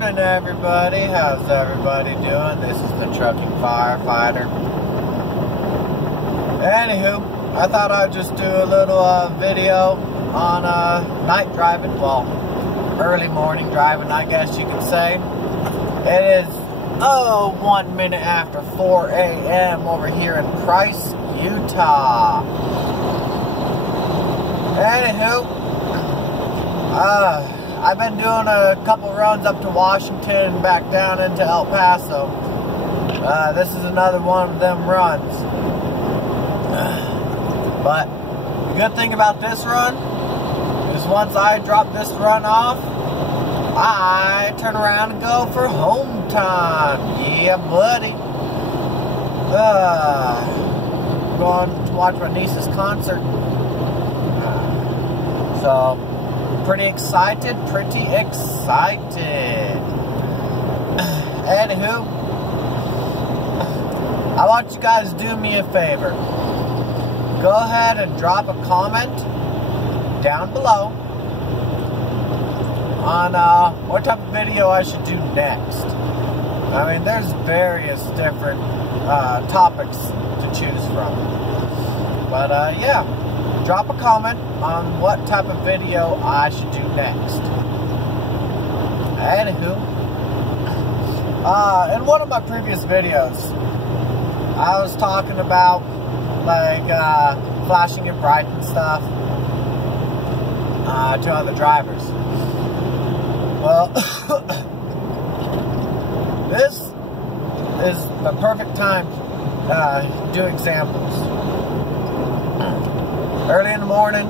morning, everybody. How's everybody doing? This is the trucking firefighter. Anywho, I thought I'd just do a little video on night driving. Well, early morning driving, I guess you could say. It is 1 minute after 4 a.m. over here in Price, Utah. Anywho, I've been doing a couple runs up to Washington and back down into El Paso. This is another one of them runs. But the good thing about this run is once I drop this run off, I turn around and go for home time. Yeah, buddy. Going to watch my niece's concert. So, pretty excited. Anywho, I want you guys to do me a favor. Go ahead and drop a comment down below on what type of video I should do next. I mean, there's various different topics to choose from. But yeah. Drop a comment on what type of video I should do next. Anywho, in one of my previous videos, I was talking about like flashing it bright and stuff to other drivers. Well, this is the perfect time to do examples. Early in the morning,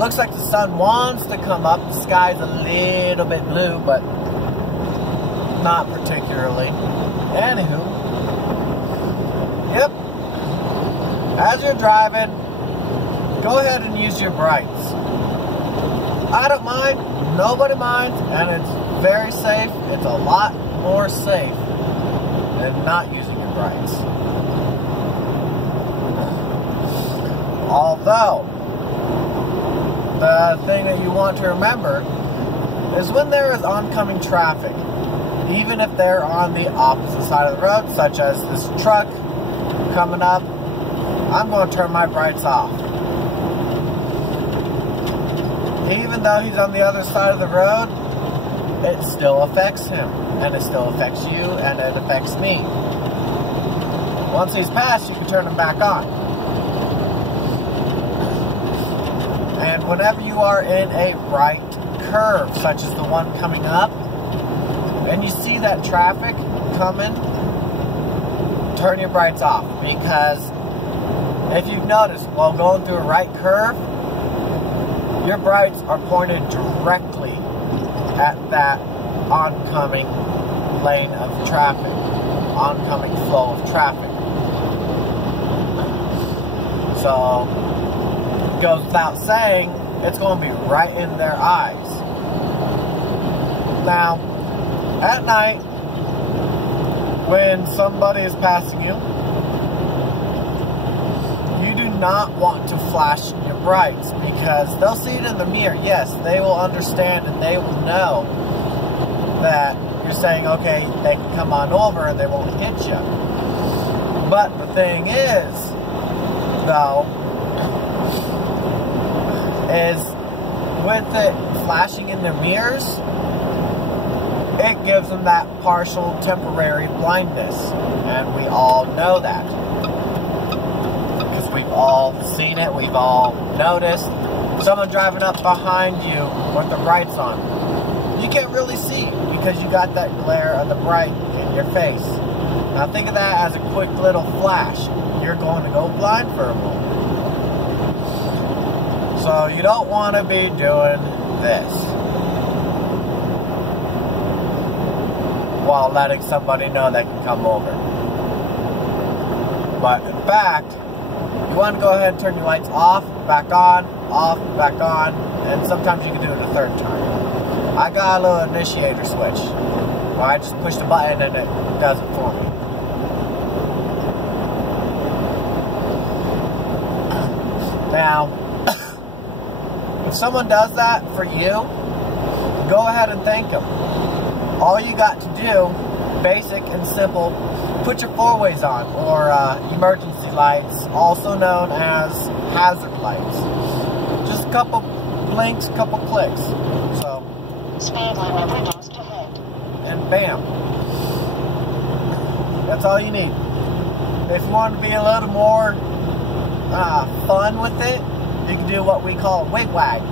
looks like the sun wants to come up. The sky's a little bit blue, but not particularly. Anywho, yep. As you're driving, go ahead and use your brights. I don't mind, nobody minds, and it's very safe. It's a lot more safe than not using your brights. Although, the thing that you want to remember is when there is oncoming traffic, even if they're on the opposite side of the road, such as this truck coming up, I'm going to turn my brights off. Even though he's on the other side of the road, it still affects him, and it still affects you, and it affects me. Once he's passed, you can turn them back on. And whenever you are in a right curve, such as the one coming up, and you see that traffic coming, turn your brights off. Because if you've noticed, while going through a right curve, your brights are pointed directly at that oncoming lane of traffic, oncoming flow of traffic. So, goes without saying, it's going to be right in their eyes. Now, at night, when somebody is passing you, you do not want to flash your brights because they'll see it in the mirror. Yes, they will understand and they will know that you're saying, okay, they can come on over and they won't hit you. But the thing is, though, is with it flashing in their mirrors, it gives them that partial temporary blindness, and we all know that because we've all seen it, we've all noticed someone driving up behind you with the brights on. You can't really see because you got that glare of the bright in your face. Now think of that as a quick little flash. You're going to go blind for a moment. So you don't want to be doing this while letting somebody know they can come over. But in fact, you want to go ahead and turn your lights off, back on, and sometimes you can do it a third time. I got a little initiator switch where I just push the button and it does it for me. Now, if someone does that for you, go ahead and thank them. all you got to do, basic and simple, put your four-ways on, or emergency lights, also known as hazard lights. Just a couple blinks, couple clicks. So, speed limit reduced ahead. And bam. That's all you need. If you want to be a little more fun with it, you can do what we call a wig wag.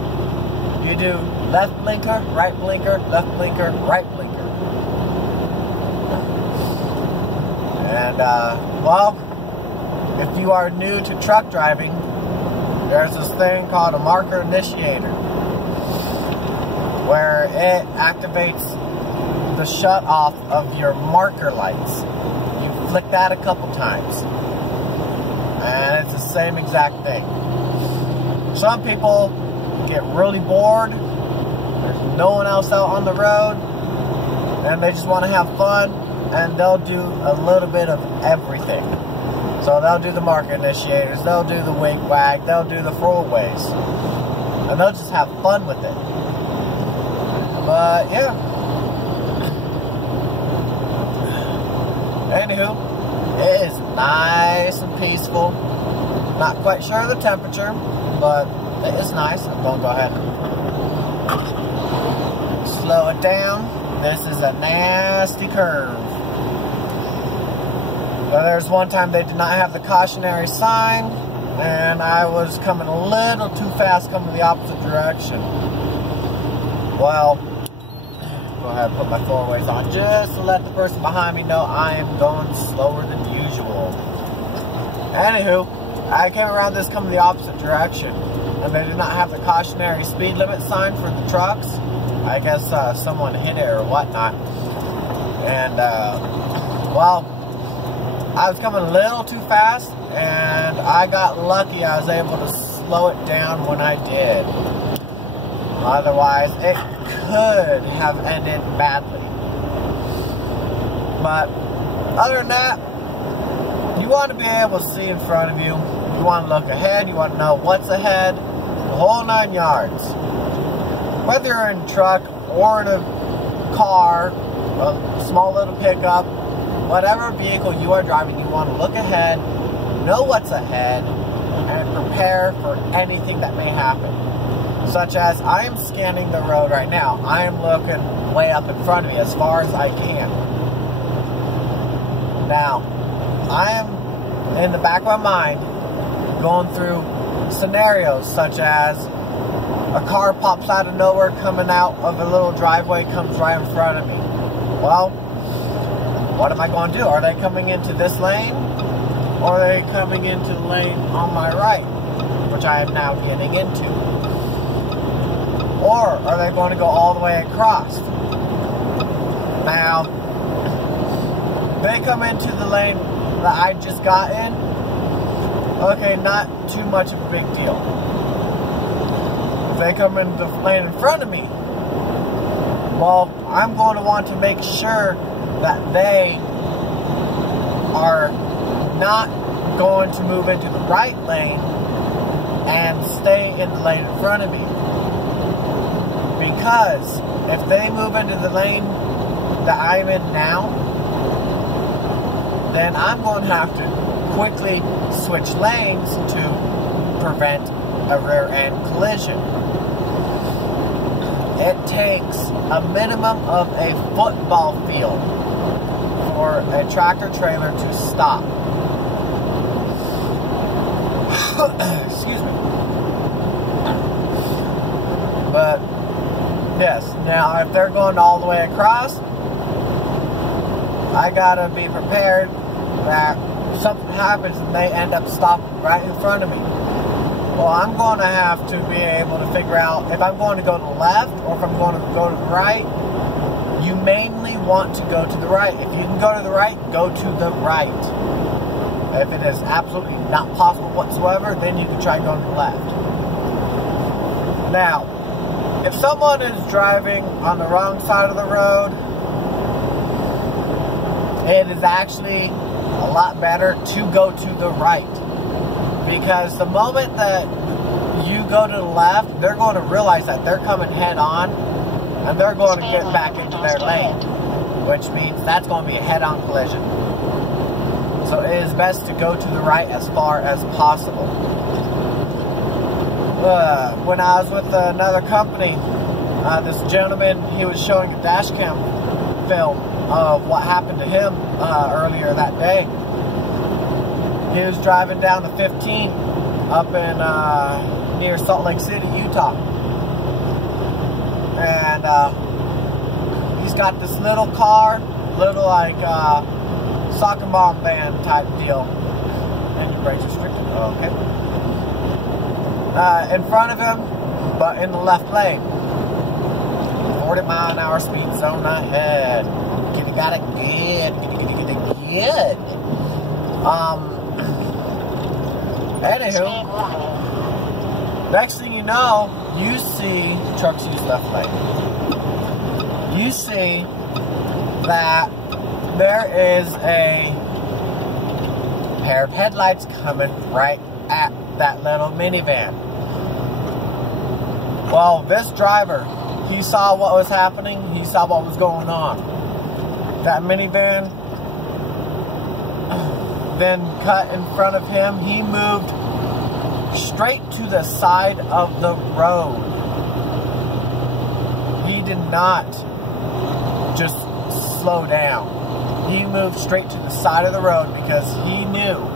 You do left blinker, right blinker, left blinker, right blinker. And, well, if you are new to truck driving, there's this thing called a marker initiator, where it activates the shut off of your marker lights. You flick that a couple times, and it's the same exact thing. Some people get really bored, there's no one else out on the road, and they just want to have fun, and they'll do a little bit of everything. So they'll do the marker initiators, they'll do the wig wag, they'll do the four-ways, and they'll just have fun with it. But yeah. Anywho, it is nice and peaceful. Not quite sure of the temperature, but it is nice. I'm going to go ahead and slow it down. This is a nasty curve. Well, there's one time they did not have the cautionary sign, and I was coming a little too fast coming the opposite direction. Well, go ahead and put my four-ways on just to let the person behind me know I am going slower than usual. Anywho, I came around this coming the opposite direction, and they did not have the cautionary speed limit sign for the trucks. I guess someone hit it or whatnot. And, well, I was coming a little too fast, and I got lucky I was able to slow it down when I did. Otherwise, it could have ended badly. But other than that, you want to be able to see in front of you. You want to look ahead. You want to know what's ahead. The whole 9 yards. Whether you're in a truck or in a car, a small little pickup, whatever vehicle you are driving, you want to look ahead, know what's ahead, and prepare for anything that may happen. Such as, I am scanning the road right now. I am looking way up in front of me as far as I can. Now, I am in the back of my mind going through scenarios such as a car pops out of nowhere coming out of a little driveway, comes right in front of me. Well, what am I going to do? Are they coming into this lane? Or are they coming into the lane on my right, which I am now getting into? Or are they going to go all the way across? Now, they come into the lane that I just got in. Okay, not too much of a big deal. If they come into the lane in front of me, well, I'm going to want to make sure that they are not going to move into the right lane and stay in the lane in front of me. Because if they move into the lane that I'm in now, then I'm going to have to quickly switch lanes to prevent a rear end collision. It takes a minimum of a football field for a tractor trailer to stop. Excuse me. But yes, now if they're going all the way across, I gotta be prepared that something happens and they end up stopping right in front of me. Well, I'm going to have to be able to figure out if I'm going to go to the left or if I'm going to go to the right. You mainly want to go to the right. If you can go to the right, go to the right. If it is absolutely not possible whatsoever, then you can try going to the left. Now, if someone is driving on the wrong side of the road, it is actually a lot better to go to the right. Because the moment that you go to the left, they're going to realize that they're coming head on, and they're going to get back into their lane, which means that's going to be a head-on collision. So it is best to go to the right as far as possible. When I was with another company, this gentleman, he was showing a dash cam film of what happened to him earlier that day. He was driving down the 15 up in near Salt Lake City, Utah. And he's got this little car, little like soccer mom van type deal. And your brakes restricted. Okay. In front of him, but in the left lane. 40-mile-an-hour speed zone ahead. Got it good. Good. Anywho, next thing you know, you see trucks use left lane. You see that there is a pair of headlights coming right at that little minivan. Well, this driver, he saw what was happening. He saw what was going on. That minivan then cut in front of him. He moved straight to the side of the road. He did not just slow down. He moved straight to the side of the road because he knew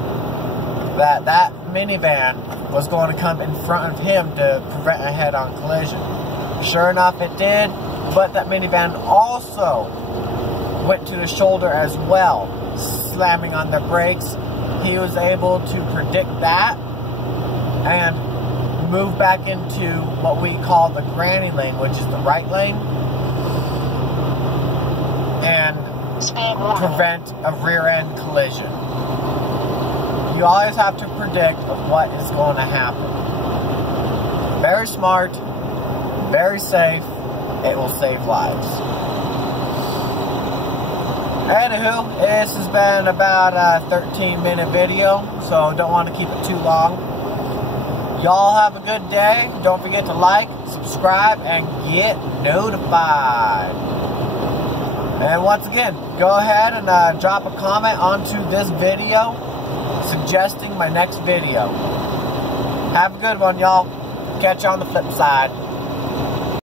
that that minivan was going to come in front of him to prevent a head-on collision. Sure enough, it did, but that minivan also went to the shoulder as well, slamming on their brakes. He was able to predict that and move back into what we call the granny lane, which is the right lane, and prevent a rear-end collision. You always have to predict what is going to happen. Very smart, very safe, it will save lives. Anywho, this has been about a 13-minute video, so don't want to keep it too long. Y'all have a good day. Don't forget to like, subscribe, and get notified. And once again, go ahead and drop a comment onto this video suggesting my next video. Have a good one, y'all. Catch you on the flip side.